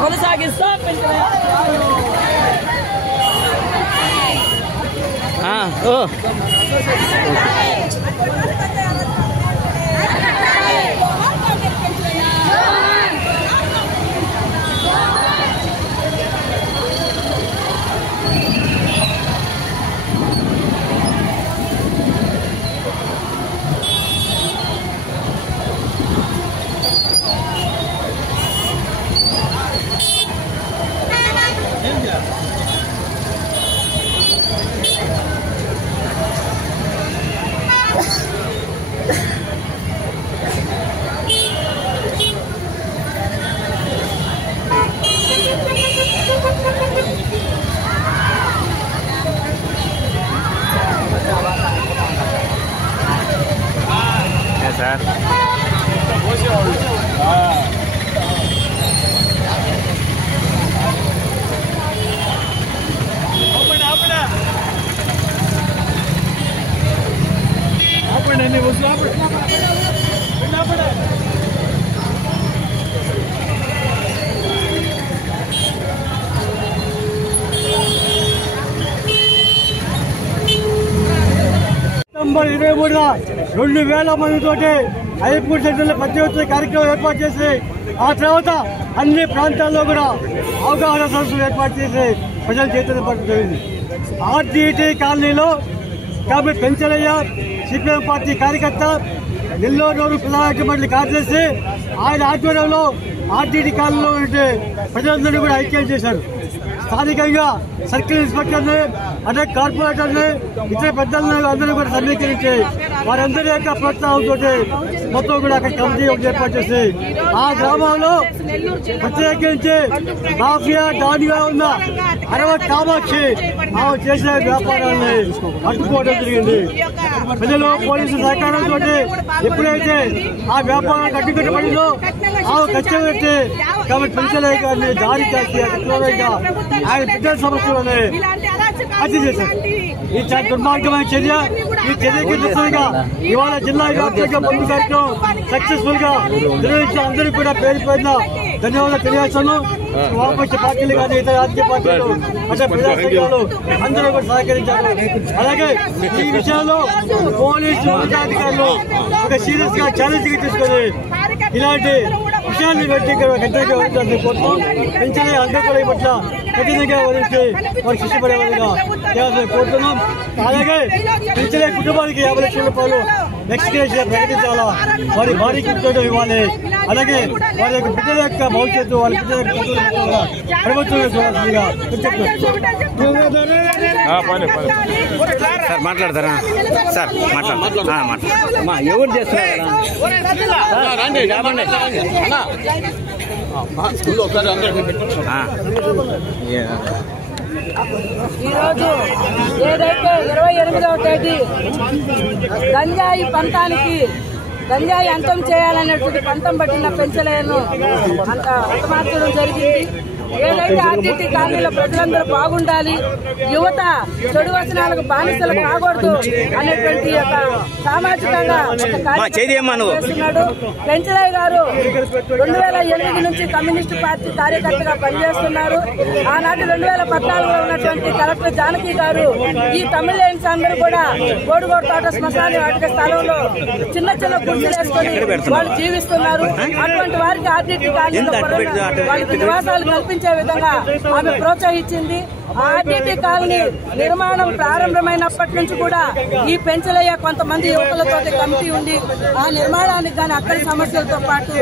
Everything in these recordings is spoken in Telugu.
కొనసాగిస్తాం. సార్ ఆపండి వస్తు ఆపండి సెప్టెంబర్ 23న 2000 మందితోటి అయ్యప్ప సెంటర్లో ప్రత్యేక కార్యక్రమం ఏర్పాటు చేసి ఆ తర్వాత అన్ని ప్రాంతాల్లో కూడా అవగాహన సదస్సులు ఏర్పాటు చేసి ప్రజలు చైతన్యపరచడం జరిగింది. ఆర్టీటీ కాలనీలో కాబట్టి పెంచలయ్య సిపిఎం పార్టీ కార్యకర్త నెల్లూరు ప్రధాన మండలి కార్యదర్శి ఆయన ఆధ్వర్యంలో ఆర్టీటీ కాలనీలో ఉండే ప్రజలందరినీ కూడా ఐక్యం చేశారు. స్థానికంగా సర్కిల్ ఇన్స్పెక్టర్ని అదే కార్పొరేటర్ని ఇతర పెద్దలను అందరూ కూడా సమీకరించి వారందరి యొక్క ప్రోత్సాహంతో మొత్తం కూడా అక్కడ కమిటీ ఒకటి ఏర్పాటు చేసి ఆ గ్రామంలో ప్రత్యేకించి మాఫియా డాన్గా ఉన్న కామాక్షి ఆమె చేసే వ్యాపారాన్ని అడ్డుకోవడం జరిగింది. ప్రజలు పోలీసు సహకారంతో ఎప్పుడైతే ఆ వ్యాపారానికి అడ్డుకట్టబడిందో ఆమె కష్టపెట్టి కాబట్టి పెంచలే గారిని దారి కాసి ఆయన బిడ్డల సమస్యలోనే హత్య చేశారు. ఈ చాలా దుర్మార్గమైన చర్య. ఈ చర్యకి నిరసనగా ఇవాళ జిల్లా వ్యాప్తంగా బంధు కార్యక్రమం సక్సెస్ఫుల్ గా నిర్వహించిన అందరికీ కూడా పేరు పేరున ధన్యవాదాలు తెలియజేస్తాను. వామపక్ష పార్టీలు కానీ ఇతర రాజకీయ పార్టీలు అంటే ప్రజా సంఘాలు అందరూ కూడా సహకరించారు. అలాగే ఈ విషయంలో పోలీసు ఉన్నతాధికారులు ఒక సీరియస్ గా ఛాలెంజ్ గా తీసుకొని ఇలాంటి విషయాన్ని గట్టిగా వదిలించాలని కోరుతాం. పెంచలే అందరూ కూడా ఈ పట్ల కఠినంగా వదిలించి వారు శిక్ష పడేవారుగా చేయాలని కోరుతున్నాం. అలాగే పెంచలే కుటుంబానికి 50 లక్షల రూపాయలు ఎక్స్గ్రేషియా ప్రకటించాలా, వారి భార్యకి ఉద్యోగం ఇవ్వాలి. అలాగే వారి యొక్క బిడ్డల యొక్క భవిష్యత్తు వాళ్ళ బిడ్డల ప్రభుత్వం చూడాల్సిందిగా సార్ మాట్లాడతారా? సార్ మాట్లాడమ్మా ఎవరు చేస్తున్నారు? ఈరోజు ఏదైతే 28వ తేదీ గంజాయి పంతానికి గంజాయి అంతం చేయాలనేటువంటి పంతం పట్టిన పెంచలేను హతమార్చడం జరిగింది. ఏదైతే ఆర్టీటీ కాలనీలో ప్రజలందరూ బాగుండాలి, యువత చెడు వచనాలకు బానిసలు కాకూడదు అనేటువంటి ఒక సామాజికంగా చేస్తున్నాడు. పెంచలయ్య గారు 2008 నుంచి కమ్యూనిస్టు పార్టీ కార్యకర్తగా పనిచేస్తున్నారు. ఆనాటి 2014లో ఉన్నటువంటి కలెక్టర్ జానకి గారు ఈ తమిళన్స్ అందరూ కూడా కోడిగోడు తోట శ్మశాన వాటిక స్థలంలో చిన్న చిన్న కుర్చీలు వేసుకొని వాళ్ళు జీవిస్తున్నారు. అటువంటి వారికి ఆర్టీటీ కాలనీలో వాళ్ళకి నివాసాలు కల్పించే విధంగా ఆమె ప్రోత్సహించింది. ఆర్టీటీ కాలనీ నిర్మాణం ప్రారంభమైనప్పటి నుంచి కూడా ఈ పెంచలయ్య కొంతమంది యువకులతో కమిటీ ఉంది. ఆ నిర్మాణానికి కానీ అక్కడి సమస్యలతో పాటు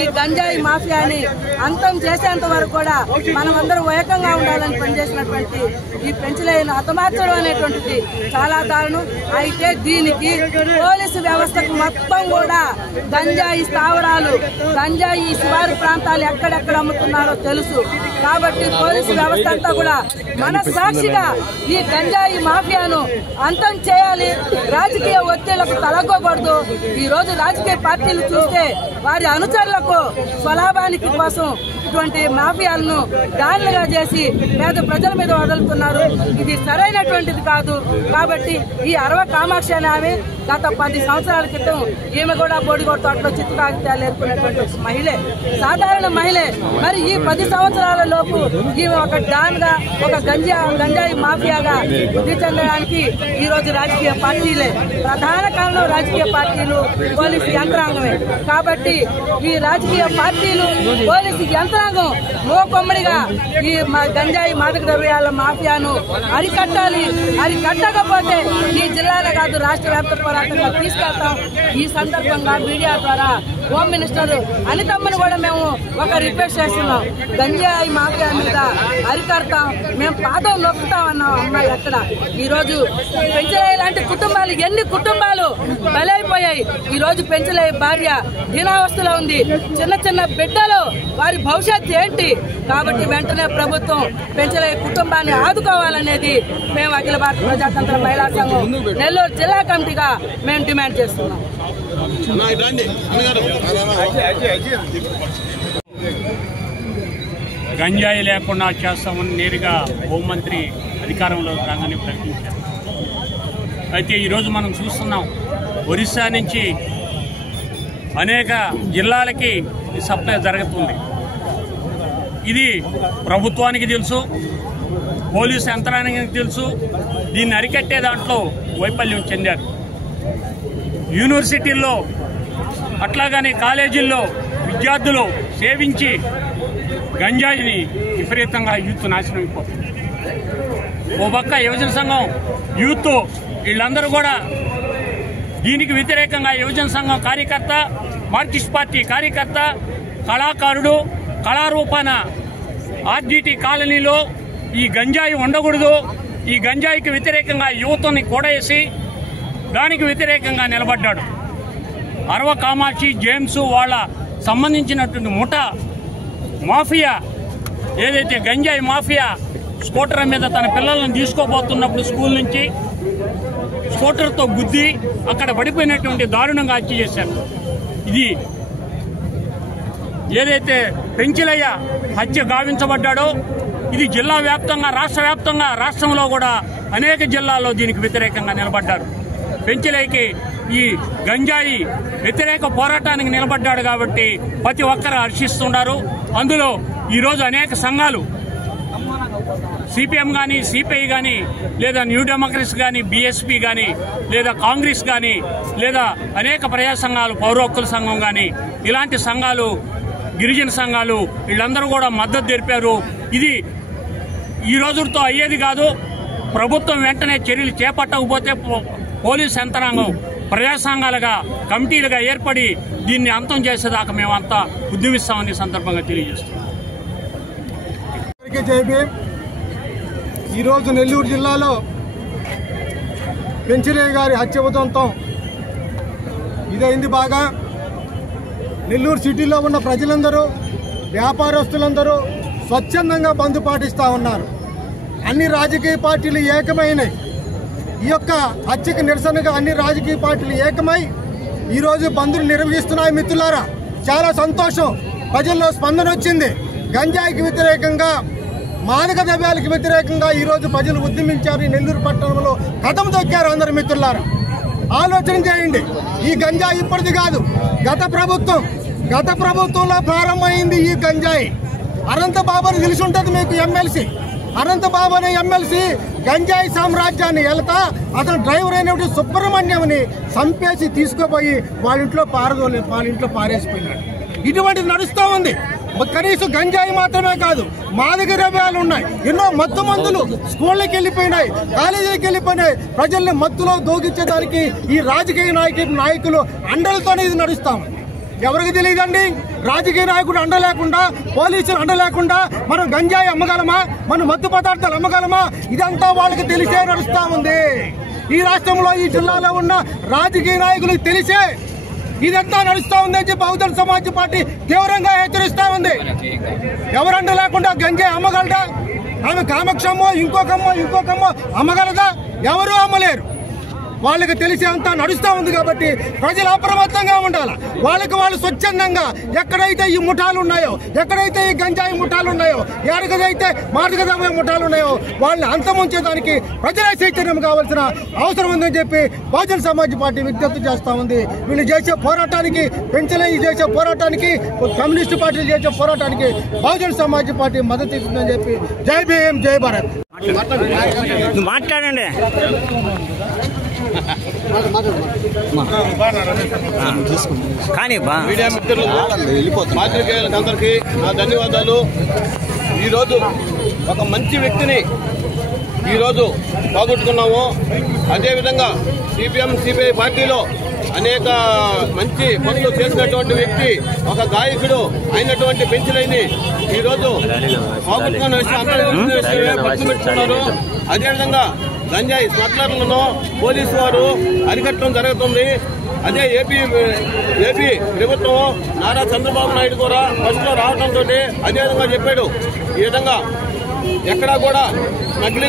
ఈ గంజాయి మాఫియాని అంతం చేసేంత వరకు కూడా మనం అందరూ ఏకంగా ఉండాలని పనిచేసినటువంటి ఈ పెంచలయ్యను హతమార్చడం అనేటువంటిది చాలా దారుణం. అయితే దీనికి పోలీసు వ్యవస్థకు మొత్తం కూడా గంజాయి స్థావరాలు, గంజాయి శివారు ప్రాంతాలు ఎక్కడెక్కడ అమ్ముతున్నారో తెలుసు. కాబట్టి పోలీసు వ్యవస్థ అంతా కూడా మన సాక్షిగా ఈ గంజాయి మాఫియాను అంతం చేయాలి. రాజకీయ ఒత్తిళ్లకు తలగకూడదు. ఈ రోజు రాజకీయ పార్టీలు చూస్తే వారి అనుచరులకు స్వలాభానికి కోసం ఇటువంటి మాఫియాలను దారులుగా చేసి పేద ప్రజల మీద వదులుతున్నారు. ఇది సరైనటువంటిది కాదు. కాబట్టి ఈ అరవ కామాక్షి అనే ఆమె గత 10 సంవత్సరాల క్రితం ఈమె కూడా బోడిగోడ తోటలో చిత్తు కాగితాలు ఏర్పడినటువంటి మహిళే, సాధారణ మహిళే. మరి ఈ 10 సంవత్సరాల లోపు ఈమె ఒక డాన్ గా, ఒక గంజాయి మాఫియాగా వృద్ధి చెందడానికి ఈ రోజు రాజకీయ పార్టీలే ప్రధాన కారణం. రాజకీయ పార్టీలు, పోలీసు యంత్రాంగమే. కాబట్టి ఈ రాజకీయ పార్టీలు, పోలీసు యంత్రాంగం మోకొమ్మడిగా ఈ గంజాయి మాదక ద్రవ్యాల మాఫియాను అరికట్టాలి. అరికట్టకపోతే ఈ జిల్లాలో కాదు రాష్ట్ర వ్యాప్త పోరాటంగా తీసుకెళ్తాం. ఈ సందర్భంగా మీడియా ద్వారా హోమ్ మినిస్టర్ అనితమ్మను కూడా మేము ఒక రిక్వెస్ట్ చేస్తున్నాం. గంజాయి మాఫియా మీద అరికడతాం, మేము పాదం నొక్కుతాం అన్నాం. అమ్మాయి ఎక్కడ ఈ రోజు పెంచలే లాంటి కుటుంబాలు, ఎన్ని కుటుంబాలు బలైపోయాయి. ఈ రోజు పెంచలే భార్య దీనావస్థలో ఉంది. చిన్న చిన్న బిడ్డలు, వారి భవిష్యత్తు ఏంటి? కాబట్టి వెంటనే ప్రభుత్వం పెంచలే కుటుంబాన్ని ఆదుకోవాలనేది మేము అఖిల భారత ప్రజాతంత్ర మహిళా సంఘం నెల్లూరు జిల్లా కమిటీగా మేము డిమాండ్ చేస్తున్నాం. గంజాయి లేకుండా చేస్తామని నేరుగా హోంమంత్రి అధికారంలో రాగానే ప్రకటించారు. అయితే ఈరోజు మనం చూస్తున్నాం, ఒరిస్సా నుంచి అనేక జిల్లాలకి సప్లై జరుగుతుంది. ఇది ప్రభుత్వానికి తెలుసు, పోలీసు యంత్రాంగానికి తెలుసు. దీన్ని అరికట్టే దాంట్లో వైఫల్యం చెందారు. యూనివర్సిటీల్లో అట్లాగని కాలేజీల్లో విద్యార్థులు సేవించి గంజాయిని విపరీతంగా యూత్ నాశనం అయిపోతుంది. ఓ పక్క యువజన సంఘం యూత్ వీళ్ళందరూ కూడా దీనికి వ్యతిరేకంగా యువజన సంఘం కార్యకర్త, మార్క్సిస్ట్ పార్టీ కార్యకర్త, కళాకారుడు కళారూపాన ఆర్డిటి కాలనీలో ఈ గంజాయి ఉండకూడదు, ఈ గంజాయికి వ్యతిరేకంగా యువతని కూడేసి దానికి వ్యతిరేకంగా నిలబడ్డాడు. అరవ కామాక్షి, జేమ్స్ వాళ్ళ సంబంధించినటువంటి ముఠా మాఫియా ఏదైతే గంజాయి మాఫియా స్కూటర్ మీద తన పిల్లలను తీసుకోబోతున్నప్పుడు స్కూల్ నుంచి స్కూటర్తో గుద్ది అక్కడ పడిపోయినటువంటి దారుణంగా హత్య చేశారు. ఇది ఏదైతే పెంచలయ్య హత్య గావించబడ్డాడో ఇది జిల్లా వ్యాప్తంగా, రాష్ట్ర వ్యాప్తంగా, రాష్ట్రంలో కూడా అనేక జిల్లాల్లో దీనికి వ్యతిరేకంగా నిలబడ్డారు. పెంచలయ్యకి ఈ గంజాయి వ్యతిరేక పోరాటానికి నిలబడ్డాడు కాబట్టి ప్రతి ఒక్కరు హర్షిస్తున్నారు. అందులో ఈరోజు అనేక సంఘాలు, సిపిఎం కానీ, సిపిఐ కానీ, లేదా న్యూ డెమోక్రసీ కానీ, బీఎస్పీ కానీ, లేదా కాంగ్రెస్ కానీ, లేదా అనేక ప్రజా సంఘాలు, పౌర హక్కుల సంఘం కానీ, ఇలాంటి సంఘాలు, గిరిజన సంఘాలు వీళ్ళందరూ కూడా మద్దతు తెలిపారు. ఇది ఈ రోజుతో అయ్యేది కాదు. ప్రభుత్వం వెంటనే చర్యలు చేపట్టకపోతే పోలీస్ యంత్రాంగం ప్రజా సంఘాలుగా, కమిటీలుగా ఏర్పడి దీన్ని అంతం చేసేదాకా మేమంతా ఉద్యమిస్తామని సందర్భంగా తెలియజేస్తున్నాం. ఈరోజు నెల్లూరు జిల్లాలో పెంచలయ్య గారి హత్య ఉదంతం ఇదైంది. బాగా నెల్లూరు సిటీలో ఉన్న ప్రజలందరూ, వ్యాపారస్తులందరూ స్వచ్ఛందంగా బంద్ పాటిస్తూ ఉన్నారు. అన్ని రాజకీయ పార్టీలు ఏకమైనాయి. ఈ యొక్క హత్యకు నిరసనగా అన్ని రాజకీయ పార్టీలు ఏకమై ఈరోజు బంద్ను నిర్వహిస్తున్నాయి. మిత్రులారా, చాలా సంతోషం. ప్రజల్లో స్పందన వచ్చింది. గంజాయికి వ్యతిరేకంగా, మాదక ద్రవ్యాలకు వ్యతిరేకంగా ఈరోజు ప్రజలు ఉద్యమించారు. ఈ నెల్లూరు పట్టణంలో కథం తొక్కారు అందరు. మిత్రులారా, ఆలోచన చేయండి. ఈ గంజాయి ఇప్పటిది కాదు, గత ప్రభుత్వంలో ప్రారంభమైంది ఈ గంజాయి. అనంతబాబు అని తెలిసి ఉంటుంది మీకు, ఎమ్మెల్సీ అనంతబాబు అనే ఎమ్మెల్సీ గంజాయి సామ్రాజ్యాన్ని వెళ్తా అతను డ్రైవర్ అయినటువంటి సుబ్రహ్మణ్యంని చంపేసి తీసుకుపోయి వాళ్ళ ఇంట్లో పారేసిపోయినాడు. ఇటువంటిది నడుస్తూ ఉంది. కనీసం గంజాయి మాత్రమే కాదు, మాదక ద్రవ్యాలు ఉన్నాయి, ఎన్నో మత్తు మందులు స్కూళ్ళకి వెళ్ళిపోయినాయి, కాలేజీలకు వెళ్ళిపోయినాయి. ప్రజల్ని మత్తులో దోగించేదానికి ఈ రాజకీయ నాయకులు అండలతోనే ఇది నడుస్తాం. ఎవరికి తెలియదండి? రాజకీయ నాయకుడు అండ లేకుండా, పోలీసులు అండ లేకుండా మనం గంజాయి అమ్మగలమా, మనం మత్తు పదార్థాలు అమ్మగలమా? ఇదంతా వాళ్ళకి తెలిసే నడుస్తా ఉంది. ఈ రాష్ట్రంలో, ఈ జిల్లాలో ఉన్న రాజకీయ నాయకులకు తెలిసే ఇదంతా నడుస్తా ఉందని చెప్పి బహుజన సమాజ్ పార్టీ తీవ్రంగా హెచ్చరిస్తా ఉంది. ఎవరంటూ లేకుండా గంజాయి అమ్మగలదా? ఆమె కామక్షమ్మో ఇంకొకమ్మో అమ్మగలదా? ఎవరు అమ్మలేరు. వాళ్ళకి తెలిసి అంతా నడుస్తూ ఉంది కాబట్టి ప్రజలు అప్రమత్తంగా ఉండాలి. వాళ్ళకి వాళ్ళు స్వచ్ఛందంగా ఎక్కడైతే ఈ ముఠాలు ఉన్నాయో, ఎక్కడైతే ఈ గంజాయి ముఠాలు ఉన్నాయో, ఎక్కడైతే మాటకదమే ముఠాలు ఉన్నాయో వాళ్ళని అంతముంచేదానికి ప్రజల చైతన్యం కావాల్సిన అవసరం ఉందని చెప్పి బహుజన సమాజ్ పార్టీ విజ్ఞప్తి చేస్తూ ఉంది. వీళ్ళు చేసే పోరాటానికి, పెన్షన్లు చేసే పోరాటానికి, కమ్యూనిస్టు పార్టీలు చేసే పోరాటానికి బహుజన సమాజ్ పార్టీ మద్దతు ఇస్తుందని చెప్పి జై భీమ్ జై భారత్. మాట్లాడండి. కానీ మీడియా మిత్రులకు, పాత్రికేయులకు అందరికీ నా ధన్యవాదాలు. ఈరోజు ఒక మంచి వ్యక్తిని ఈరోజు పోగొట్టుకున్నాము. అదేవిధంగా సిపిఐ పార్టీలో అనేక మంచి పనులు చేసినటువంటి వ్యక్తి, ఒక గాయకుడు అయినటువంటి పెంచులైని ఈరోజు పోగొట్టుకున్న పెట్టుకున్నారు. అదేవిధంగా గంజాయి స్మగ్లర్లను పోలీసు వారు అరికట్టడం జరుగుతుంది. అదే ఏపీ ప్రభుత్వం నారా చంద్రబాబు నాయుడు కూడా ఫస్ట్ లో రావడంతో అదేవిధంగా చెప్పాడు, ఈ విధంగా ఎక్కడా కూడా స్మగ్లింగ్